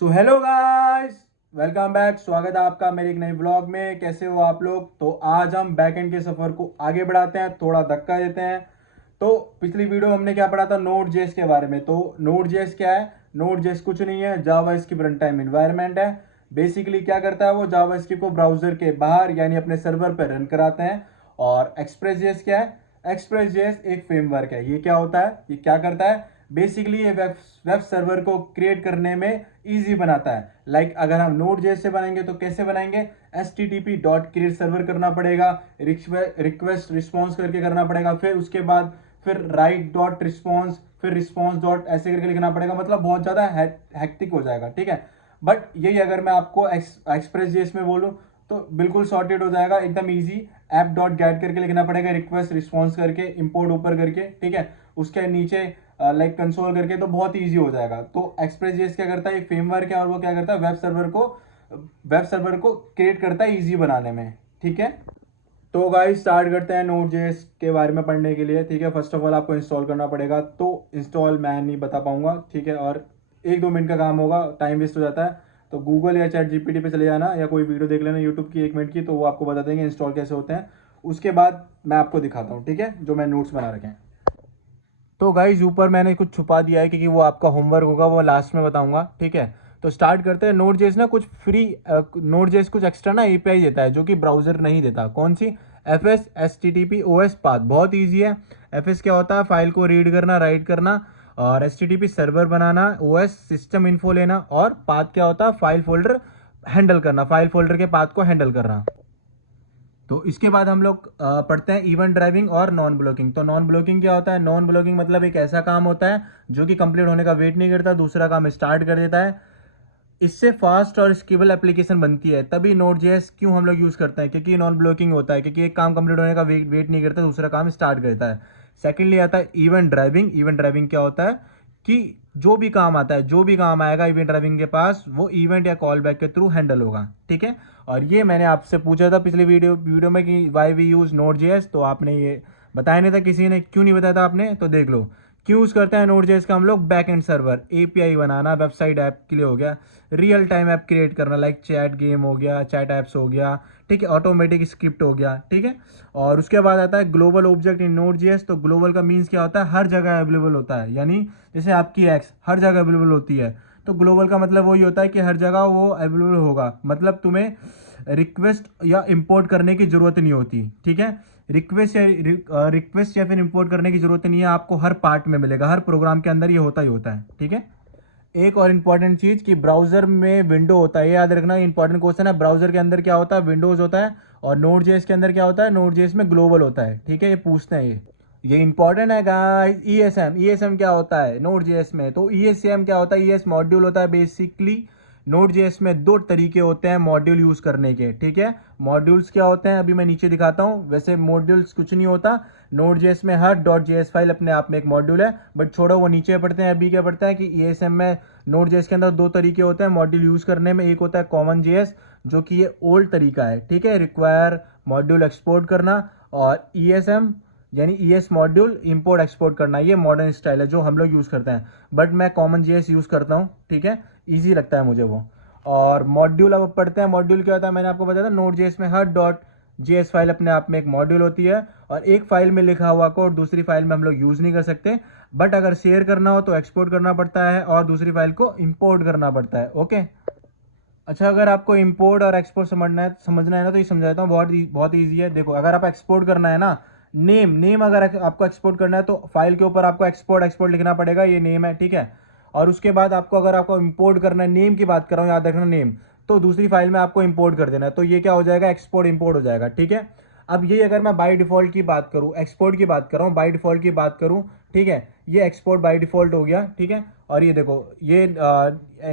So hello guys, welcome back. स्वागत है आपका मेरे एक नई ब्लॉग में। कैसे हो आप लोग? तो आज हम बैकएंड के सफर को आगे बढ़ाते हैं, थोड़ा धक्का देते हैं। तो पिछली वीडियो में हमने क्या पढ़ा था? नोड जेएस के बारे में। तो नोड जेएस क्या है? नोड जेएस कुछ नहीं है, जावास्क्रिप्ट रन टाइम एनवायरनमेंट है। बेसिकली क्या करता है वो? जावास्क्रिप्ट को ब्राउजर के बाहर यानी अपने सर्वर पर रन कराते हैं। और एक्सप्रेस जेएस क्या है? एक्सप्रेस जेएस एक फ्रेमवर्क है। ये क्या होता है? ये क्या करता है? बेसिकली ये वेब सर्वर को क्रिएट करने में इजी बनाता है। अगर हम नोड जेएस से बनाएंगे तो कैसे बनाएंगे? http डॉट क्रिएट सर्वर करना पड़ेगा, रिक्वेस्ट रिस्पॉन्स करके करना पड़ेगा, फिर उसके बाद फिर राइट डॉट रिस्पॉन्स, फिर रिस्पॉन्स डॉट ऐसे करके लिखना पड़ेगा। मतलब बहुत ज्यादा हैक्टिक हो जाएगा, ठीक है। बट यही अगर मैं आपको एक्सप्रेस जेएस में बोलूं तो बिल्कुल सॉर्टेड हो जाएगा, एकदम इजी। ऐप डॉट गेट करके लिखना पड़ेगा, रिक्वेस्ट रिस्पॉन्स करके, इंपोर्ट ऊपर करके, ठीक है। उसके नीचे कंसोल करके, तो बहुत इजी हो जाएगा। तो एक्सप्रेस जेएस क्या करता है? एक फ्रेमवर्क है और वो क्या करता है? वेब सर्वर को क्रिएट करता है इजी बनाने में, ठीक है। तो गाइस स्टार्ट करते हैं नोड जेएस के बारे में पढ़ने के लिए, ठीक है। फर्स्ट ऑफ ऑल आपको इंस्टॉल करना पड़ेगा। तो इंस्टॉल मैं नहीं बता पाऊंगा, ठीक है, और 1-2 मिनट का काम होगा, टाइम वेस्ट हो जाता है। तो गूगल या चैट जीपीटी पे चले जाना या कोई वीडियो देख लेना यूट्यूब की 1 मिनट की, तो वो आपको बता देंगे इंस्टॉल कैसे होते हैं। उसके बाद मैं आपको दिखाता हूँ, ठीक है, जो मैं नोट्स बना रखे हैं। तो गाइज ऊपर मैंने कुछ छुपा दिया है क्योंकि वो आपका होमवर्क होगा, वो लास्ट में बताऊंगा, ठीक है। तो स्टार्ट करते हैं। नोड जेएस ना कुछ फ्री, नोड जेएस कुछ एक्स्ट्रा ना एपीआई देता है जो कि ब्राउजर नहीं देता। कौन सी? F S S T T P O S path, बहुत ईजी है। एफ एस क्या होता है? फाइल को रीड करना, राइट करना। और S T T P server बनाना, ओ एस सिस्टम इन्फो लेना। और पाथ क्या होता है? फाइल फोल्डर हैंडल करना, फाइल फोल्डर के पाथ को हैंडल करना। तो इसके बाद हम लोग पढ़ते हैं इवेंट ड्राइविंग और नॉन ब्लॉकिंग। तो नॉन ब्लॉकिंग क्या होता है? नॉन ब्लॉकिंग मतलब एक ऐसा काम होता है जो कि कंप्लीट होने का वेट नहीं करता, दूसरा काम स्टार्ट कर देता है। इससे फास्ट और स्केलेबल एप्लीकेशन बनती है। तभी नोड जेएस क्यों हम लोग यूज करते हैं? क्योंकि नॉन ब्लॉकिंग होता है, क्योंकि एक काम कंप्लीट होने का वेट नहीं करता, दूसरा काम स्टार्ट करता है। सेकेंडली आता है इवेंट ड्राइविंग। इवेंट ड्राइविंग क्या होता है कि जो भी काम आता है, जो भी काम आएगा इवेंट ड्राइविंग के पास, वो इवेंट या कॉल बैक के थ्रू हैंडल होगा, ठीक है। और ये मैंने आपसे पूछा था पिछली वीडियो में कि why we use Node JS, तो आपने ये बताया नहीं था, किसी ने क्यों नहीं बताया था आपने, तो देख लो। क्यों यूज करते हैं नोड जेएस का हम लोग? Back and server, API banana, website app के लिए हो गया, रियल टाइम ऐप क्रिएट करना, लाइक चैट गेम हो गया, चैट ऐप्स हो गया, ठीक है, ऑटोमेटिक स्क्रिप्ट हो गया, ठीक है। और उसके बाद आता है global object in node JS. तो ग्लोबल का मीन्स क्या होता है? हर जगह अवेलेबल होता है, यानी जैसे आपकी एक्स हर जगह अवेलेबल होती है, तो ग्लोबल का मतलब वही होता है कि हर जगह वो अवेलेबल होगा। मतलब तुम्हें रिक्वेस्ट या इंपोर्ट करने की जरूरत नहीं होती, ठीक है। रिक्वेस्ट या फिर इंपोर्ट करने की जरूरत नहीं है, आपको हर पार्ट में मिलेगा, हर प्रोग्राम के अंदर ये होता ही होता है, ठीक है। एक और इंपॉर्टेंट चीज कि ब्राउजर में विंडो होता है, ये याद रखना, इंपॉर्टेंट क्वेश्चन है। ब्राउजर के अंदर क्या होता है? विंडोज होता है। और नोड जेएस के अंदर क्या होता है? नोड जेएस में ग्लोबल होता है, ठीक है। ये पूछते हैं, ये इंपॉर्टेंट है गाइस। ईएसएम, ईएसएम क्या होता है नोड जेएस में? तो ईएसएम क्या होता है? ईएस मॉड्यूल होता है बेसिकली। नोड जेएस में 2 तरीके होते हैं मॉड्यूल यूज करने के, ठीक है। मॉड्यूल्स क्या होते हैं अभी मैं नीचे दिखाता हूं। वैसे मॉड्यूल्स कुछ नहीं होता। नोड जेएस में हर डॉट जेएस फाइल अपने आप में एक मॉड्यूल है, बट छोड़ो वो, नीचे पढ़ते हैं। अभी क्या पढ़ता है कि ईएसएम में नोड जेएस के अंदर 2 तरीके होते हैं मॉड्यूल यूज करने में। एक होता है कॉमन जेएस, जो कि ये ओल्ड तरीका है, ठीक है, रिक्वायर मॉड्यूल एक्सपोर्ट करना। और ईएसएम यानी ईएस मॉड्यूल इंपोर्ट एक्सपोर्ट करना, ये मॉडर्न स्टाइल है जो हम लोग यूज करते हैं। बट मैं कॉमन जेएस यूज करता हूँ, ठीक है, ईजी लगता है मुझे वो। और मॉड्यूल अब पढ़ते हैं। मॉड्यूल क्या होता है? मैंने आपको बताया था नोड जेएस में हर डॉट जेएस फाइल अपने आप में एक मॉड्यूल होती है। और एक फाइल में लिखा हुआ कोड दूसरी फाइल में हम लोग यूज नहीं कर सकते, बट अगर शेयर करना हो तो एक्सपोर्ट करना पड़ता है और दूसरी फाइल को इंपोर्ट करना पड़ता है, ओके। अच्छा, अगर आपको इंपोर्ट और एक्सपोर्ट समझना है ना, तो ये समझाता हूँ, बहुत ईजी है। देखो, अगर आप एक्सपोर्ट करना है ना, नेम नेम अगर आपको एक्सपोर्ट करना है तो फाइल के ऊपर आपको एक्सपोर्ट एक्सपोर्ट लिखना पड़ेगा, ये नेम है, ठीक है। और उसके बाद अगर आपको इंपोर्ट करना है, नेम की बात कर रहा हूँ, याद रखना नेम, तो दूसरी फाइल में आपको इंपोर्ट कर देना है, तो ये क्या हो जाएगा? एक्सपोर्ट इंपोर्ट हो जाएगा, ठीक है। अब ये अगर मैं बाय डिफॉल्ट की बात करूँ, एक्सपोर्ट की बात कर रहा हूँ, बाय डिफॉल्ट की बात करूँ, ठीक है, ये एक्सपोर्ट बाय डिफॉल्ट हो गया, ठीक है। और ये देखो, ये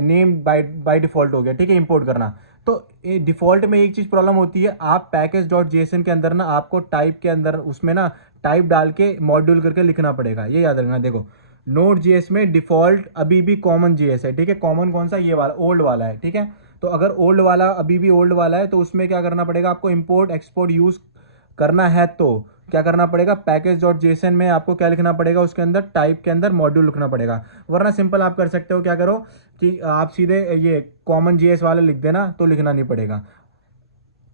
नेम बाय डिफॉल्ट हो गया, ठीक है, इंपोर्ट करना। तो डिफॉल्ट में एक चीज प्रॉब्लम होती है, आप पैकेज डॉट जेएसएन के अंदर ना आपको टाइप के अंदर उसमें ना टाइप डाल के मॉड्यूल करके लिखना पड़ेगा, ये याद रखना। देखो, नोड जेएस में डिफॉल्ट अभी भी कॉमन जेएस है, ठीक है। कॉमन कौन सा? ये वाला ओल्ड वाला है, ठीक है। तो अगर ओल्ड वाला अभी भी ओल्ड वाला है तो उसमें क्या करना पड़ेगा आपको? इंपोर्ट एक्सपोर्ट यूज करना है क्या करना पड़ेगा, पैकेज डॉट जेसन में आपको क्या लिखना पड़ेगा, उसके अंदर टाइप के अंदर मॉड्यूल लिखना पड़ेगा। वरना सिंपल आप कर सकते हो, क्या करो कि आप सीधे ये कॉमन जेएस वाला लिख देना, तो लिखना नहीं पड़ेगा।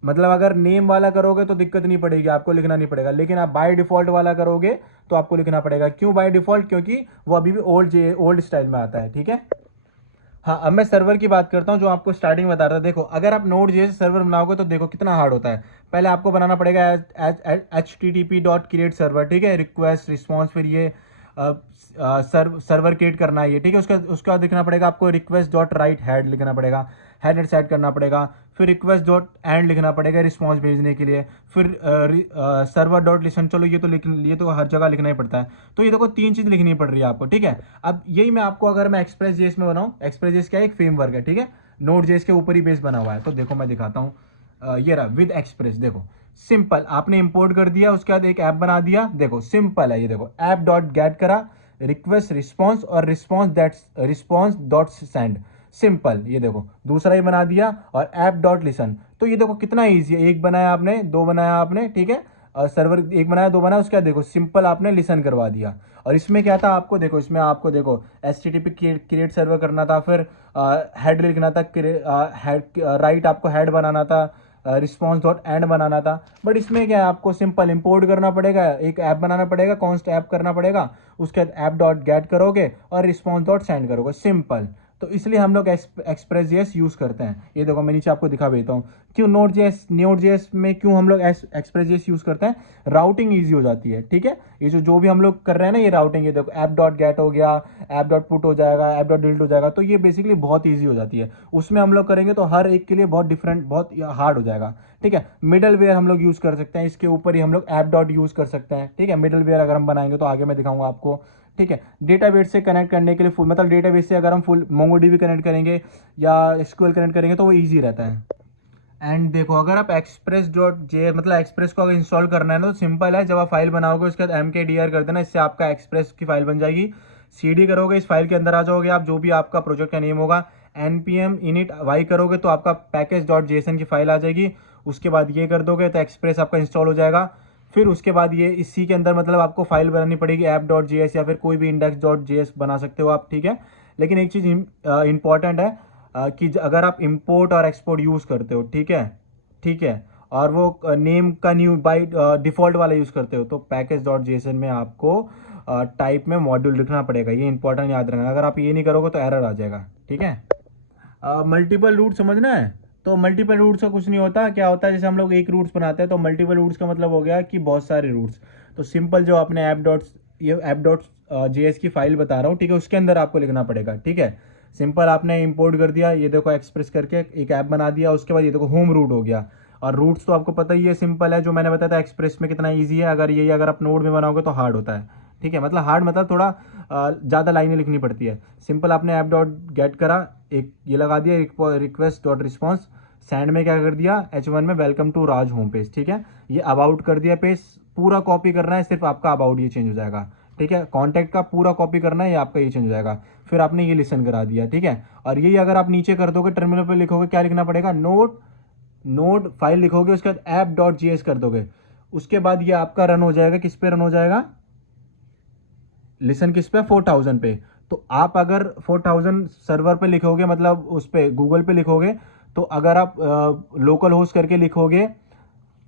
मतलब अगर नेम वाला करोगे तो दिक्कत नहीं पड़ेगी, आपको लिखना नहीं पड़ेगा, लेकिन आप बाय डिफॉल्ट वाला करोगे तो आपको लिखना पड़ेगा। क्यों बाय डिफॉल्ट, क्योंकि वो अभी भी ओल्ड स्टाइल में आता है, ठीक है। हाँ, अब मैं सर्वर की बात करता हूँ, जो आपको स्टार्टिंग में बता रहा था। देखो, अगर आप नोड जेएस सर्वर बनाओगे तो देखो कितना हार्ड होता है। पहले आपको बनाना पड़ेगा http.create server, ठीक है, रिक्वेस्ट रिस्पॉन्स, फिर ये सर्वर क्रिएट करना है ये, ठीक है। उसका बाद लिखना पड़ेगा आपको रिक्वेस्ट डॉट राइट हेड लिखना पड़ेगा, हेड सेट करना पड़ेगा। फिर रिक्वेस्ट डॉट एंड लिखना पड़ेगा रिस्पॉन्स भेजने के लिए। फिर सर्वर डॉट लिसन, चलो ये तो हर जगह लिखना ही पड़ता है। तो ये देखो 3 चीज़ लिखनी पड़ रही है आपको, ठीक है। अब यही मैं आपको, अगर मैं एक्सप्रेस जेएस में बनाऊँ, एक्सप्रेस जेएस क्या है, एक फ्रेमवर्क है, ठीक है, नोड जेएस के ऊपर ही बेस बना हुआ है। तो देखो मैं दिखाता हूँ, ये रहा विद एक्सप्रेस। देखो सिंपल, आपने इंपोर्ट कर दिया, उसके बाद एक ऐप बना दिया। देखो सिंपल है ये, देखो ऐप डॉट गेट करा, रिक्वेस्ट रिस्पॉन्स और रिस्पॉन्स डॉट सेंड, सिंपल। ये देखो दूसरा ही बना दिया, और ऐप डॉट लिसन। तो ये देखो कितना ईजी है, एक बनाया आपने, दो बनाया आपने, ठीक है, सर्वर एक बनाया, दो बनाया, उसके बाद देखो सिंपल आपने लिसन करवा दिया। और इसमें क्या था आपको, देखो इसमें आपको देखो HTTP क्रिएट सर्वर करना था, फिर हेड लिखना था, हेड राइट आपको हेड बनाना था, रिस्पॉन्स डॉट एंड बनाना था। बट इसमें क्या है, आपको सिंपल इंपोर्ट करना पड़ेगा, एक ऐप बनाना पड़ेगा, कॉन्स्ट ऐप करना पड़ेगा, उसके बाद ऐप डॉट गेट करोगे और रिस्पॉन्स डॉट सेंड करोगे, सिंपल। तो इसलिए हम लोग एक्सप्रेस जेएस यूज़ करते हैं। ये देखो मैं नीचे आपको दिखा देता हूँ क्यों नोड जेएस में क्यों हम लोग एक्सप्रेस जेएस यूज़ करते हैं। राउटिंग ईजी हो जाती है, ठीक है। ये जो भी हम लोग कर रहे हैं ना, ये राउटिंग, ये देखो ऐप डॉट गेट हो गया, ऐप डॉट पुट हो जाएगा, ऐप डॉट डिलीट हो जाएगा, तो ये बेसिकली बहुत ईजी हो जाती है। उसमें हम लोग करेंगे तो हर एक के लिए बहुत डिफरेंट, बहुत हार्ड हो जाएगा, ठीक है। मिडल वेयर हम लोग यूज़ कर सकते हैं, इसके ऊपर ही हम लोग ऐप डॉट यूज़ कर सकते हैं, ठीक है। मिडल वेयर अगर हम बनाएंगे तो आगे मैं दिखाऊंगा आपको, ठीक है। डेटाबेस से कनेक्ट करने के लिए फुल, मतलब डेटाबेस से अगर हम फुल मोंगोडीबी कनेक्ट करेंगे या एसक्यूएल कनेक्ट करेंगे तो वो ईजी रहता है। एंड देखो, अगर आप एक्सप्रेस डॉट जे मतलब एक्सप्रेस को अगर इंस्टॉल करना है ना, तो सिंपल है, जब आप फाइल बनाओगे उसके बाद mkdir कर देना, इससे आपका एक्सप्रेस की फाइल बन जाएगी। cd करोगे, इस फाइल के अंदर आ जाओगे आप, जो भी आपका प्रोजेक्ट का नेम होगा, npm init y करोगे तो आपका पैकेज डॉट जेसन की फाइल आ जाएगी। उसके बाद ये कर दोगे तो एक्सप्रेस आपका इंस्टॉल हो जाएगा। फिर उसके बाद ये इसी के अंदर मतलब आपको फाइल बनानी पड़ेगी, ऐप डॉट जे या फिर कोई भी इंडेक्स डॉट जे बना सकते हो आप, ठीक है। लेकिन एक चीज़ इंपॉर्टेंट है, कि अगर आप इंपोर्ट और एक्सपोर्ट यूज़ करते हो, ठीक है, ठीक है, और वो नेम का न्यू बाई डिफ़ॉल्ट वाला यूज़ करते हो, तो पैकेज डॉट जेसन में आपको टाइप में मॉड्यूल लिखना पड़ेगा। ये इंपॉर्टेंट याद रखना, अगर आप ये नहीं करोगे तो एरर आ जाएगा, ठीक है। मल्टीपल रूट समझना है, तो मल्टीपल रूट्स का कुछ नहीं होता। क्या होता है, जैसे हम लोग एक रूट्स बनाते हैं, तो मल्टीपल रूट्स का मतलब हो गया कि बहुत सारे रूट्स। तो सिंपल जो आपने ऐप डॉट जेएस की फाइल बता रहा हूँ, ठीक है, उसके अंदर आपको लिखना पड़ेगा, ठीक है। सिंपल आपने इंपोर्ट कर दिया, ये देखो एक्सप्रेस करके एक ऐप बना दिया, उसके बाद ये देखो होम रूट हो गया। और रूट्स तो आपको पता ही है, सिंपल है, जो मैंने बताया था एक्सप्रेस में कितना ईजी है। अगर आप नोड में बनाओगे तो हार्ड होता है, ठीक है। मतलब हार्ड मतलब थोड़ा ज़्यादा लाइनें लिखनी पड़ती है। सिंपल आपने ऐप डॉट गेट करा, एक ये लगा दिया, रिक्वेस्ट डॉट रिस्पॉन्स, सेंड में क्या कर दिया, H1 में welcome to Raj home page, ठीक है। ये अबाउट कर दिया पेज, पूरा कॉपी करना है, सिर्फ आपका अबाउट ये चेंज हो जाएगा, ठीक है। कॉन्टैक्ट का पूरा कॉपी करना है, ये आपका ये चेंज हो जाएगा। फिर आपने ये लिसन करा दिया, ठीक है। और यही अगर आप नीचे कर दोगे, टर्मिनल पर लिखोगे, क्या लिखना पड़ेगा, नोड फाइल लिखोगे, उसके बाद ऐप डॉट जी कर दोगे, उसके बाद ये आपका रन हो जाएगा। किस पे रन हो जाएगा, लिसन किस पे, 4000 पे। तो आप अगर 4000 सर्वर पे लिखोगे, मतलब उस पे गूगल पे लिखोगे, तो अगर आप लोकल होस्ट करके लिखोगे,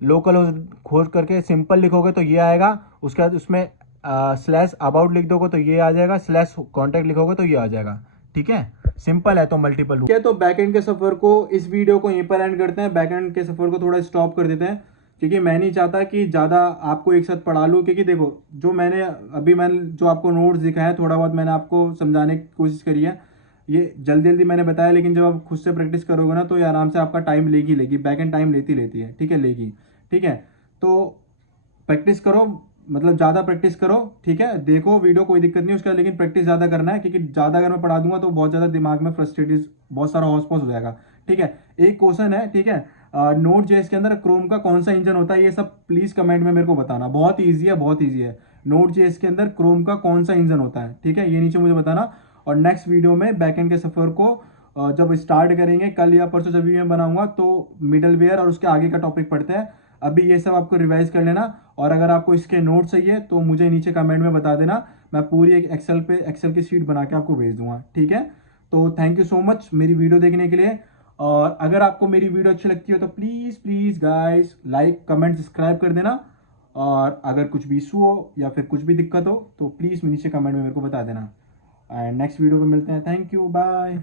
लोकल होस्ट खोज करके सिंपल लिखोगे तो ये आएगा। उसके बाद उसमें स्लैश अबाउट लिख दोगे तो ये आ जाएगा, स्लैश कॉन्टैक्ट लिखोगे तो ये आ जाएगा, ठीक है। सिंपल है, तो मल्टीपल रूट है। तो बैकएंड के सफर को, इस वीडियो को यहीं पर एंड करते हैं। बैकएंड के सफर को थोड़ा स्टॉप कर देते हैं, क्योंकि मैं नहीं चाहता कि ज़्यादा आपको एक साथ पढ़ा लूँ। क्योंकि देखो, मैंने जो आपको नोट्स दिखाया है, थोड़ा बहुत मैंने आपको समझाने की कोशिश करी है। ये जल्दी जल्दी मैंने बताया, लेकिन जब आप खुद से प्रैक्टिस करोगे ना, तो ये आराम से आपका टाइम लेगी बैकएंड टाइम लेती है, ठीक है, लेगी, ठीक है। तो प्रैक्टिस करो, मतलब ज़्यादा प्रैक्टिस करो, ठीक है। देखो वीडियो, कोई दिक्कत नहीं उसका, लेकिन प्रैक्टिस ज़्यादा करना है, क्योंकि ज़्यादा अगर मैं पढ़ा दूंगा तो बहुत ज़्यादा दिमाग में फ्रस्ट्रेटेड, बहुत सारा हौस पौस हो जाएगा, ठीक है। एक क्वेश्चन है, ठीक है, नोट जेएस के अंदर क्रोम का कौन सा इंजन होता है, ये सब प्लीज़ कमेंट में मेरे को बताना। बहुत ईजी है, बहुत ईजी है। नोट जेएस के अंदर क्रोम का कौन सा इंजन होता है, ठीक है, ये नीचे मुझे बताना। और नेक्स्ट वीडियो में बैकएंड के सफ़र को जब स्टार्ट करेंगे, कल या परसों जब भी मैं बनाऊंगा, तो मिडल वेयर और उसके आगे का टॉपिक पढ़ते हैं। अभी ये सब आपको रिवाइज कर लेना, और अगर आपको इसके नोट चाहिए तो मुझे नीचे कमेंट में बता देना, मैं पूरी एक एक्सेल की शीट बना के आपको भेज दूंगा, ठीक है। तो थैंक यू सो मच मेरी वीडियो देखने के लिए, और अगर आपको मेरी वीडियो अच्छी लगती हो तो please please guys like comment subscribe कर देना, और अगर कुछ भी इशू हो या फिर कुछ भी दिक्कत हो तो प्लीज़ नीचे कमेंट में मेरे को बता देना, एंड नेक्स्ट वीडियो पे मिलते हैं। Thank you, bye.